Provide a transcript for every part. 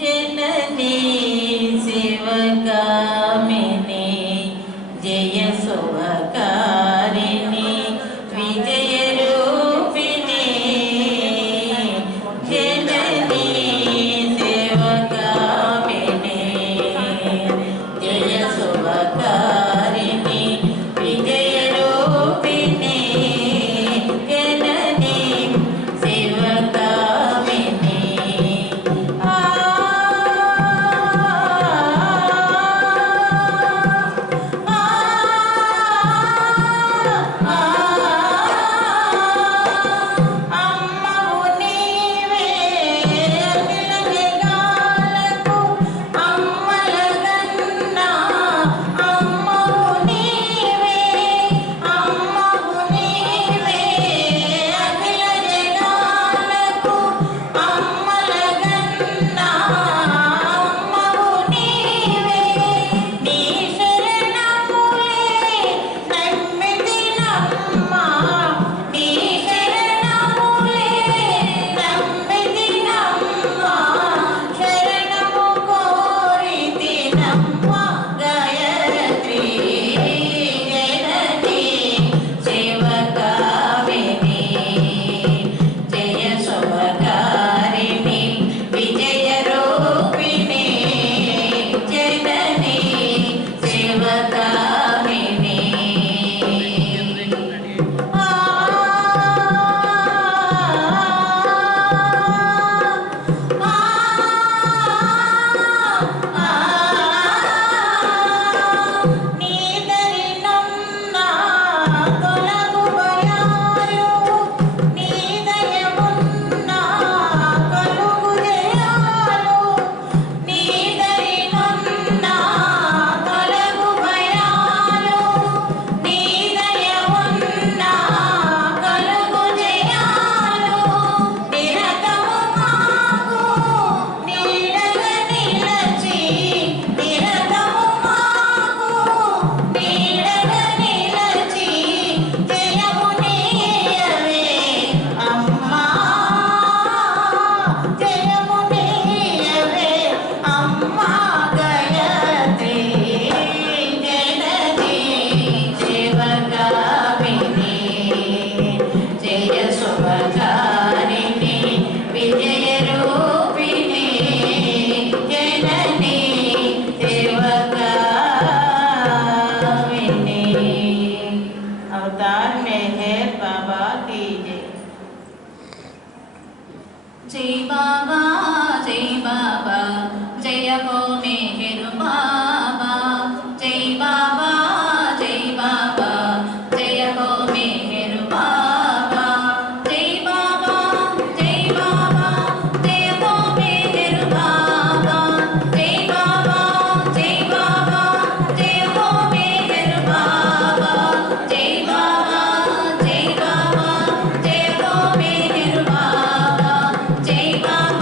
जननी शिवगामिनी जय शुभकारिणी विजय रूपिणी जननी शिवगामिनी जय शुभकारिणी विजय रूपिणी जननी शिवगामिनी जय बाबा जय हो मेहर बाबा जय बाबा जय हो मेहर बाबा जय बाबा जय हो मेहर बाबा जय बाबा जय हो मेहर बाबा जय बाबा जय हो मेहर बाबा जय बाबा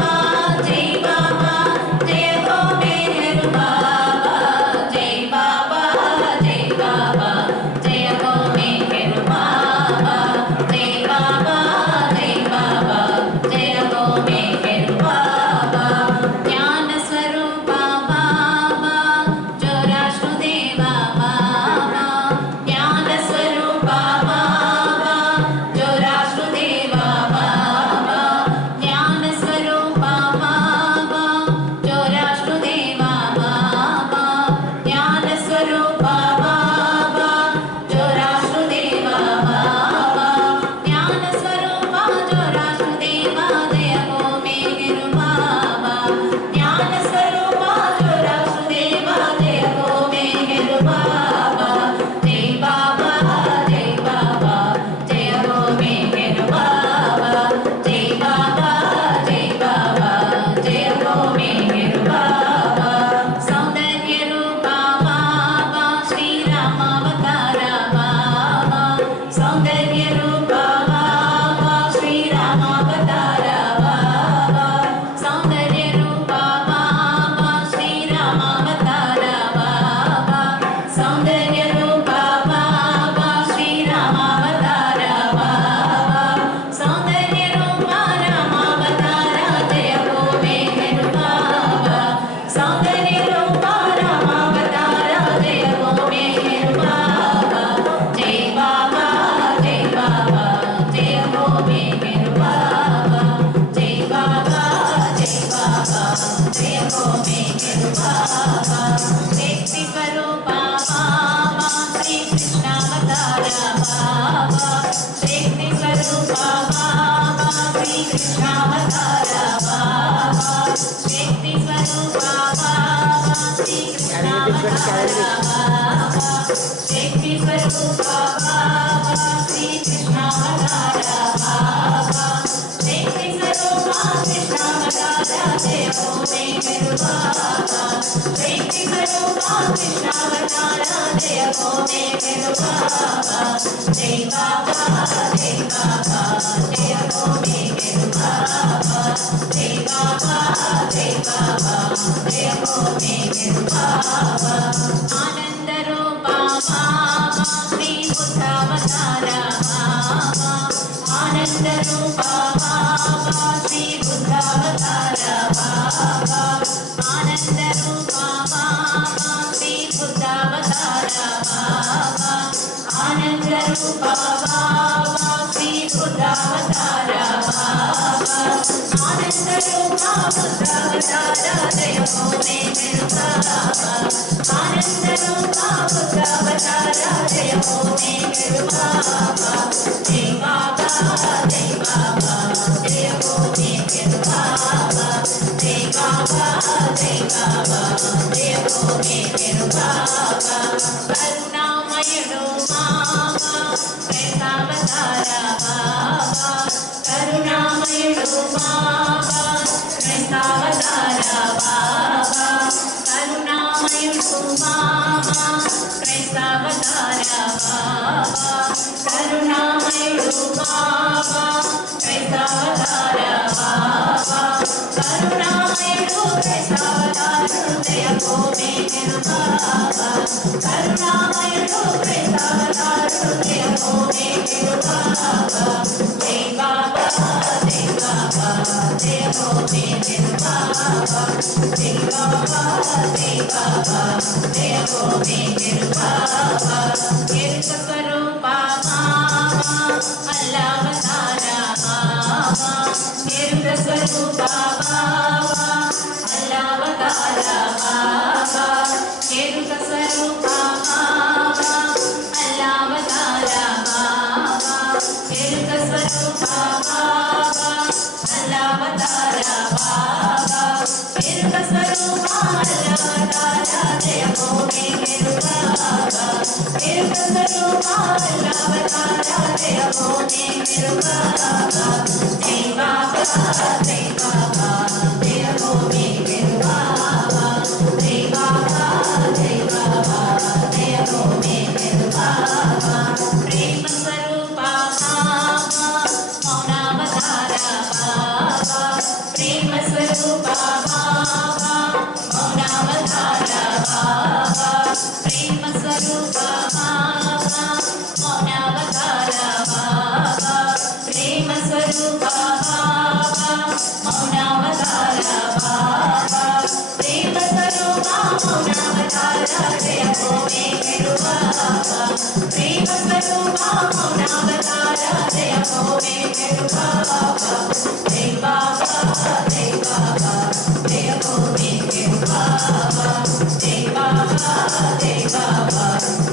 को मेरे बाबा शक्ति स्वरूपा बाबा श्री कृष्णावतारा बाबा शक्ति स्वरूपा बाबा श्री कृष्णावतारा बाबा शक्ति स्वरूपा बाबा श्री कृष्णावतारा बाबा शक्ति स्वरूपा बाबा श्री कृष्णावतारा बाबा शक्ति स्वरूपा कृष्णावतारा जय हो मेरे बाबा शक्ति स्वरूपा कृष्णावतारा जय हो मेरे बाबा जय बाबा जय बाबा जय हो मेरे बाबा जय बाबा जय बाबा जय हो मेरे बाबा आनंद रूपा बाबा श्री बुद्धावतारा बाबा आनंद रूपा बाबा श्री बुद्धावतारा बाबा आनंद रूपा बाबा श्री बुद्धावतारा बाबा आनंद रूपा बाबा श्री बुद्धावतारा बाबा आनंद रूपा बुद्धावतारा जय हो मेरे बाबा आनंद रूपा बुद्धावतारा जय हो मेरे बाबा जय बाबा जय बाबा जय हो मेरे बाबा जय बाबा जय बाबा जय हो मेरे बाबा करुणामयुडु बाबा कृष्णावतारा बाबा करुणामयुडु बाबा कृष्णावतारा बाबा करुणामयुडु बाबा कृष्णावतारा बाबा करुणामयुडु बाबा कृष्णावतारा बाबा करुणामयुडु कृष्णावतारा जय हो मेरे बाबा करुणामयुडु कृष्णावतारा जय हो मेरे बाबा जय बाबा जय बाबा जय हो मेरे बाबा जय बाबा जय बाबा जय हो मेरे बाबा एरुक स्वरूपा बाबा अल्लावतारा बाबा एरुक स्वरूपा बाबा अल्लावतारा बाबा एरुक स्वरूपा बाबा अल्लावतारा बाबा एरुक स्वरूपा बाबा अल्लावतारा बाबा एरुक स्वरूपा अल्लावतारा जय हो मेरे बाबा एरुक स्वरूपा अल्लावतारा जय हो मेरे बाबा जय बाबा जय बाबा जय हो मेरे बाबा जय बाबा जय बाबा जय हो मेरे बाबा प्रेम स्वरूपा बाबा मौनावतारा बाबा प्रेम स्वरूपा बाबा मौनावतारा बाबा प्रेम स्वरूपा बाबा मौनावतारा बाबा प्रेम स्वरूपा बाबा मौनावतारा बाबा प्रेम स्वरूपा मौनावतारा जय हो मेरे बाबा प्रेम स्वरूपा मौनावतारा जय हो मेरे बाबा जय बाबा जय बाबा जय हो मेरे बाबा जय बाबा जय बाबा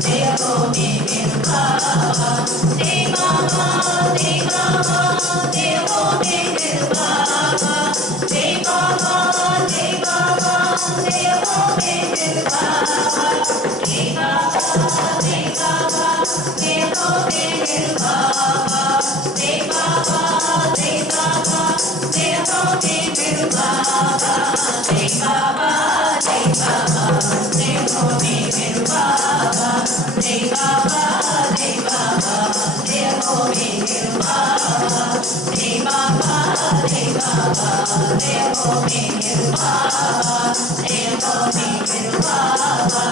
जय हो मेरे बाबा जय बाबा जय बाबा जय हो मेरे बाबा जय बाबा जय बाबा जय हो मेरे बाबा जय बाबा जय बाबा जय हो मेरे बाबा जय बाबा जय बाबा जय हो मेरे बाबा जय बाबा जय बाबा जय हो मेरे बाबा जय बाबा जय बाबा जय हो मेरे बाबा जय बाबा जय बाबा जय हो मेरे बाबा जय हो मेरे बाबा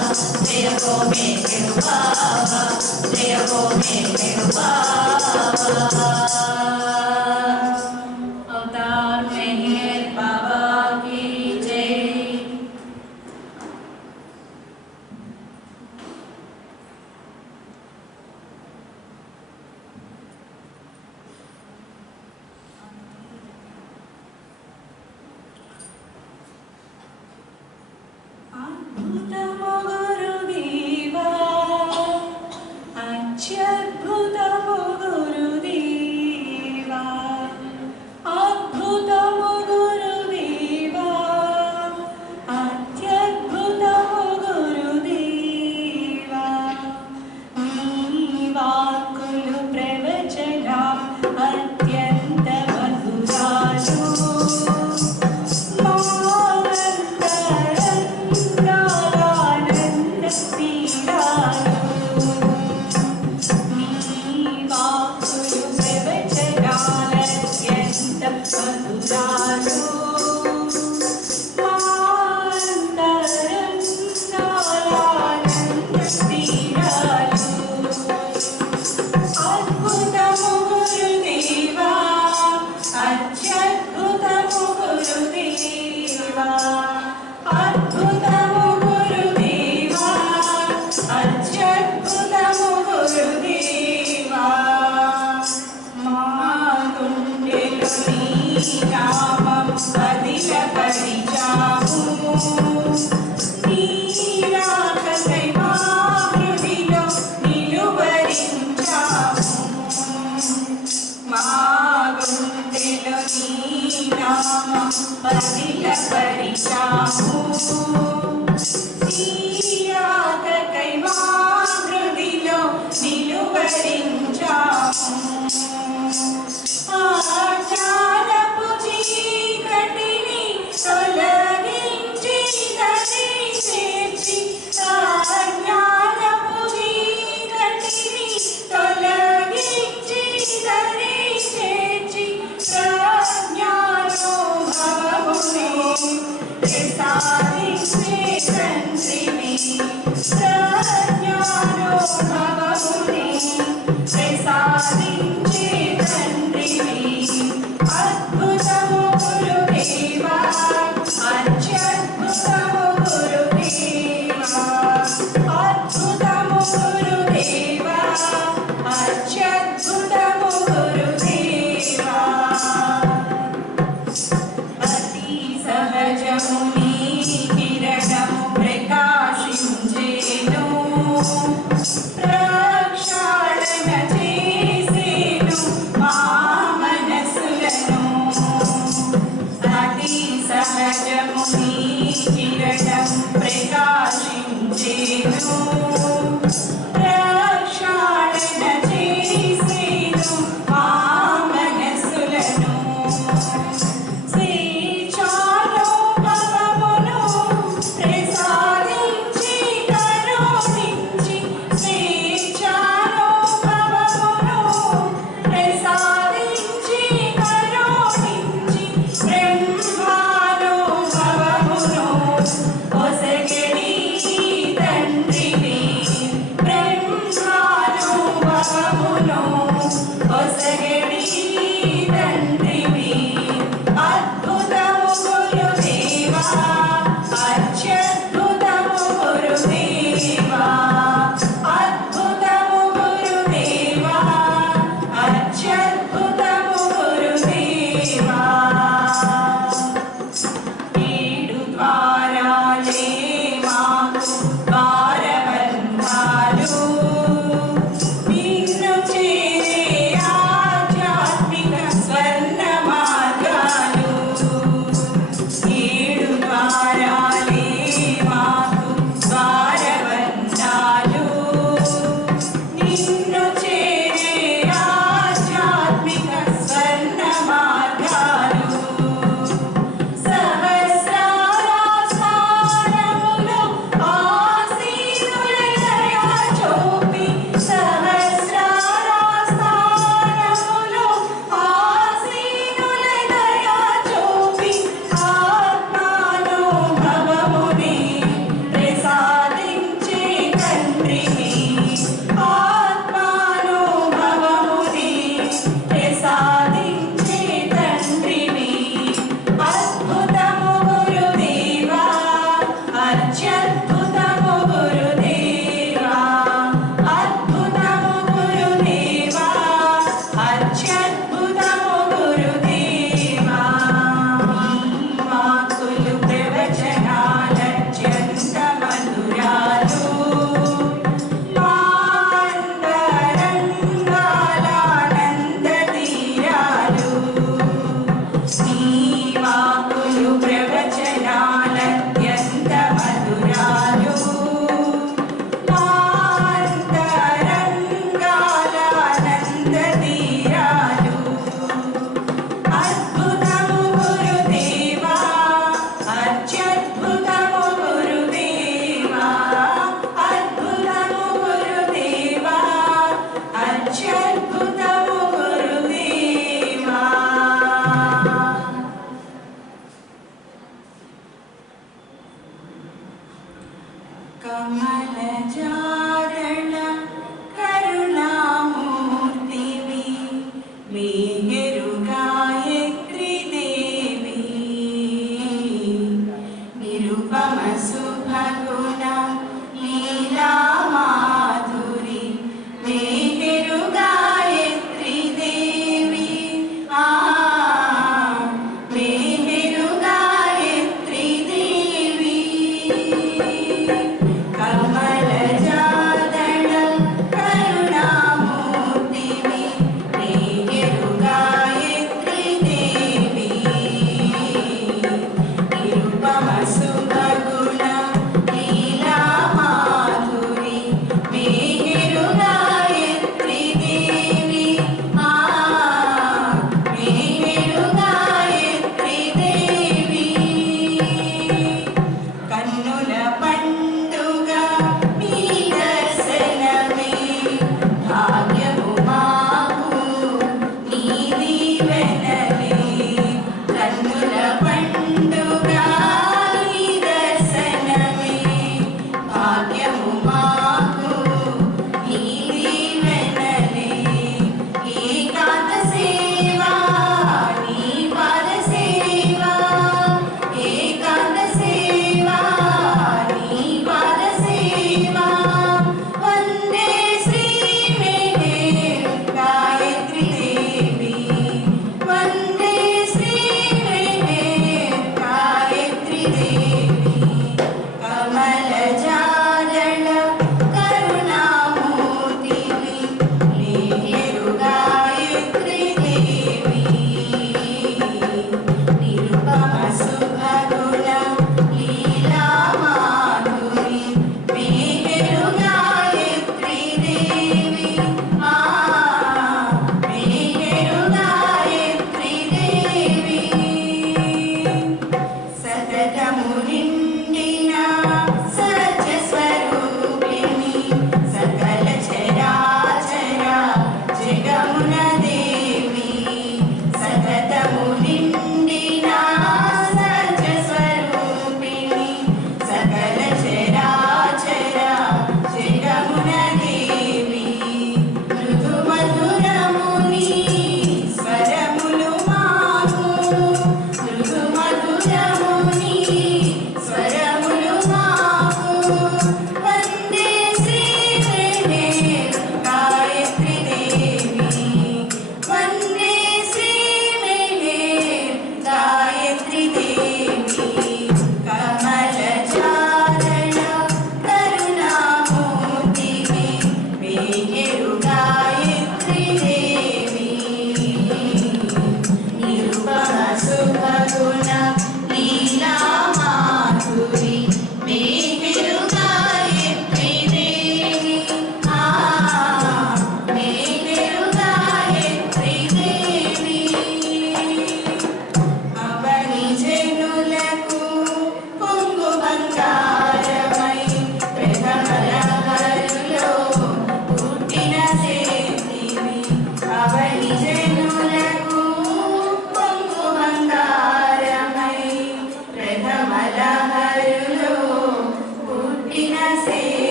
जय हो मेरे बाबा जय हो मेरे बाबा अवतार मेहर बाबा की जय। నామం పదిల పరిచాము నీరాకై మా హృదిలో నిలువరించాము మా గుండెలో నీ నామం పదిల పరిచాము నీరాకై మా హృదిలో నిలువరించాము ఆచారపు చీకటిని తొలగించి దరి చేర్చి అజ్ఞానపు చీకటిని తొలగించి దరి చేర్చి ప్రజ్ఞానోభవముని సాధించే తండ్రిని ప్రజ్ఞానోభవముని సాధించే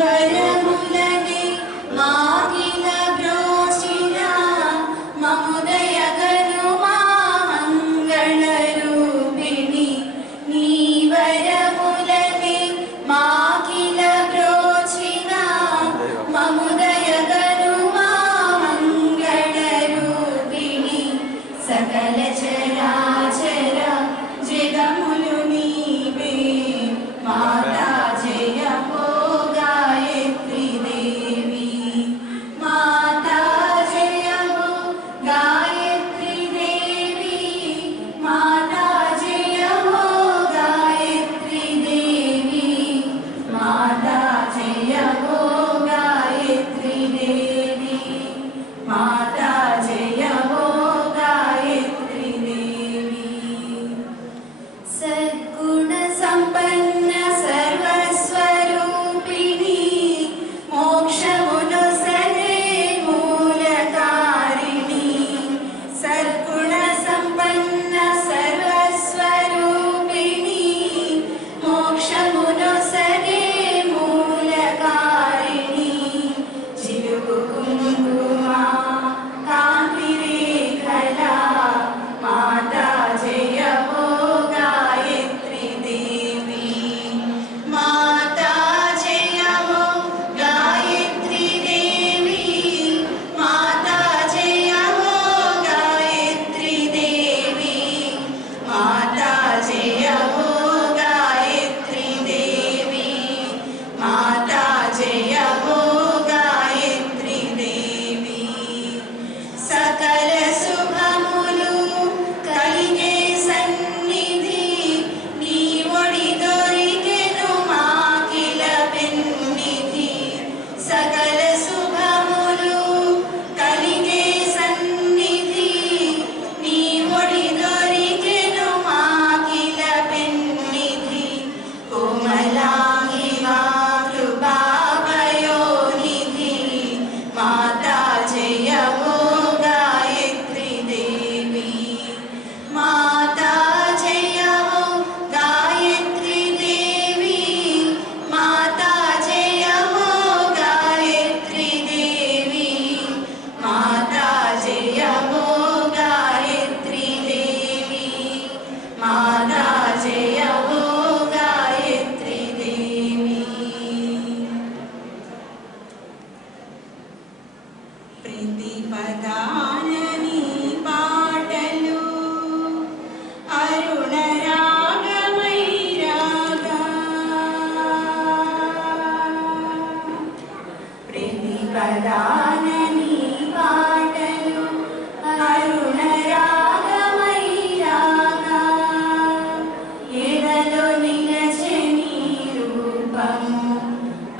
వరములనే మాగిల బ్రోచిన మముదయగను మా మంగళ రూపిణి నీ వరములనే మాగిల బ్రోచిన మముదయగను మా మంగళ రూపిణి సకల చరాచర జగములు నీవే మాతా జయ హో గాయత్రి దేవి మాతా జయ హో గాయత్రి దేవి మాతా జయ హో గాయత్రి దేవి మాతా జయ హో గాయత్రి దేవి మాతా జయ హో గాయత్రి దేవి సద్గుణ సంపన్న సర్వస్వరూపిణి మోక్షమును సదే మూలకారిణి సద్గుణ సంపన్న సర్వస్వరూపిణి మోక్షమును సదే మూలకారిణి చిలుకు కుంకుమ కాంతి రేఖల మాతా జయ హో గాయత్రి దేవి మాతా జయ హో గాయత్రి దేవి మాతా జయ హో గాయత్రి దేవి మాతా జయ హో గాయత్రి దేవి మాతా జయ హో గాయత్రి దేవి సకల శుభములు కలిగే సన్నిధి నీ ఒడి దొరికెను మాకిల పెన్నిధి సకల శుభములు కలిగే సన్నిధి నీ ఒడి దొరికెను మాకిల పెన్నిధి కోమలాంగి మా కృపాభయోనిధి మాతా జయ హో గాయత్రి దేవి మాతా జయ హో గాయత్రి దేవి మాతా జయ హో గాయత్రి దేవి మాతా జయ హో గాయత్రి దేవి మాతా జయ హో గాయత్రి దేవి ప్రతిపదానని పాటలు అరుణ రాగమై రాగా ప్రతిపదానని పాటలు అరుణ రాగమై రాగా ఎడలో నిలచని రూపము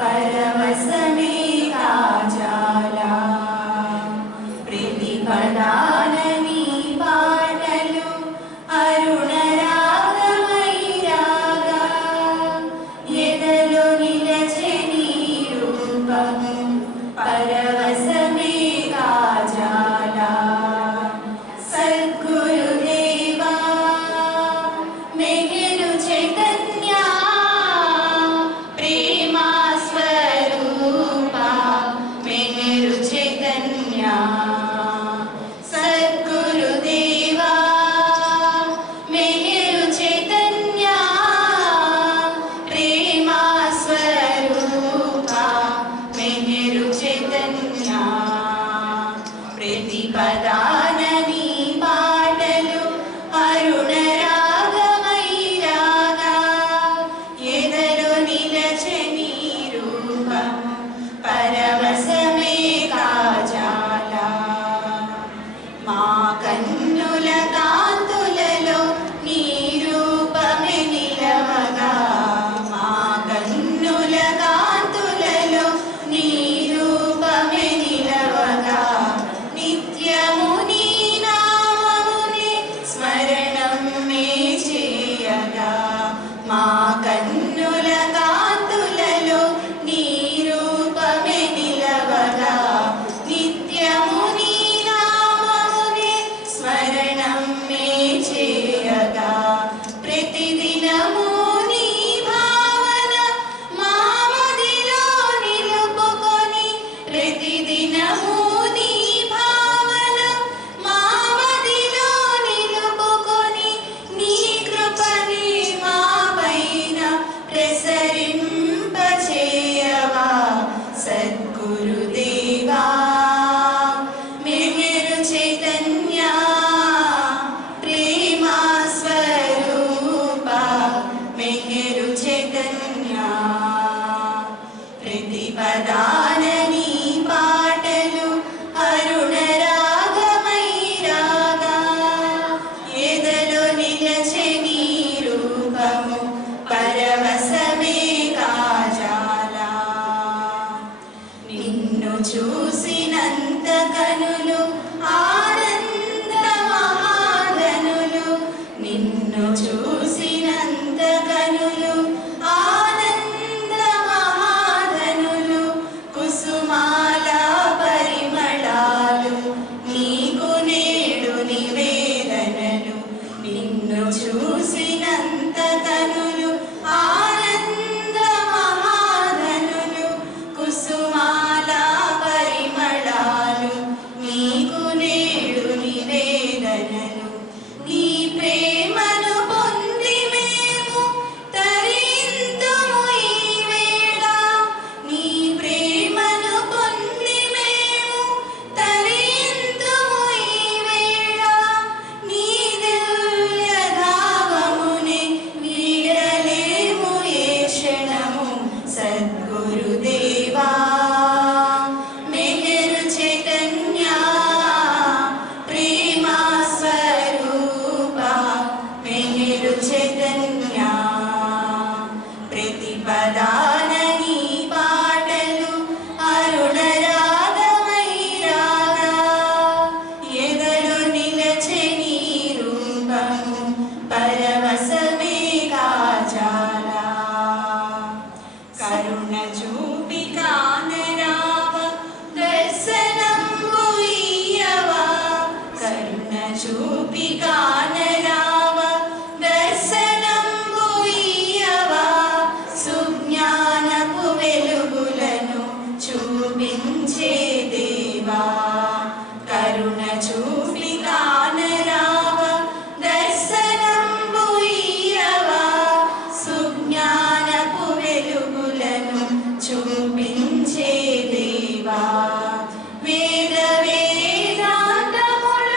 పరవశమే కాజాలా ప్రతిపదానని పాటలు అరుణ రాగమై రాగా ఎదలో నిలచని రూపము పరవశమే కాజాలా సద్గురుదేవా మెగిలు చైతన్య ప్రేమా స్వరూప మెగిలు చైతన్య సద్గురుదేవా మెగిలు చైతన్య ప్రేమా స్వరూప మెగిలు ప్రతిపదాన నీ పాటలు అరుణ రాగమై రాగా ఎదలో నిలచె నీ రూపము పరవశమే కాజాలా నిన్ను చూసినంత కనులు ఆనంద మహాగనులు నిన్ను చూసినంత కనులు ఆనంద మహాగనులు కుసుమాల పరిమళాలు నీకు నేడు నివేదనలు నిన్ను చూసినంత కనులు ఆనంద మహాగనులు కుసుమాల పరిమళాలు నీకు నేడు నివేదనలు నీ ప్రేమను పొంది మేము తరింతుము ఈ వేళ నీ ప్రేమను పొంది మేము తరింతుము ఈ వేళ నీ దివ్య ధామమునే వీడలేము ఏ క్షణము సద్గురుదేవా మెహరు చైతన్య ప్రేమా స్వరూప మెహరు చైతన్య ప్రతిపదాన నీ పాటలు అరుణ రాగమై రాగా ఎదలో నిలచె నీ రూపము పరవశమే కాజాలా కరుణ చూపి కానరావ దర్శనంబు ఇయ్యవా కరుణ చూపి కానరావ దర్శనంబు ఇయ్యవా సుజ్ఞానపు వెలుగులను చూపించే దేవా కరుణ చూపి కానరావ దర్శనంబు ఇయ్యవా సుజ్ఞానపు వెలుగులను చూపించే దేవా వేద వేదాంతముల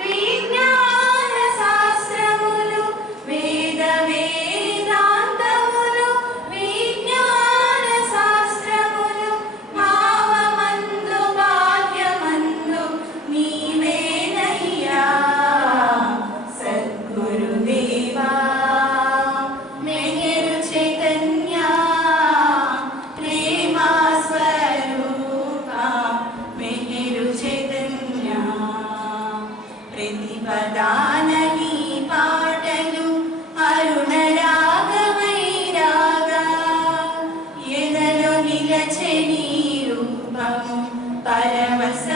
విజ్ఞాన శాస్త్రములు వేద వేదాంతములు విజ్ఞాన శాస్త్రములు భావమందు భాగ్యమందు నీవేనయ్యా సద్గురుదేవా మెహరు చైతన్య ప్రేమా స్వరూప మెహరు చైతన్య ప్రతిపదాన నీ పాటలు అరుణ రాగమై రాగా ఎదలో నిలచె నీ రూపము పరవశ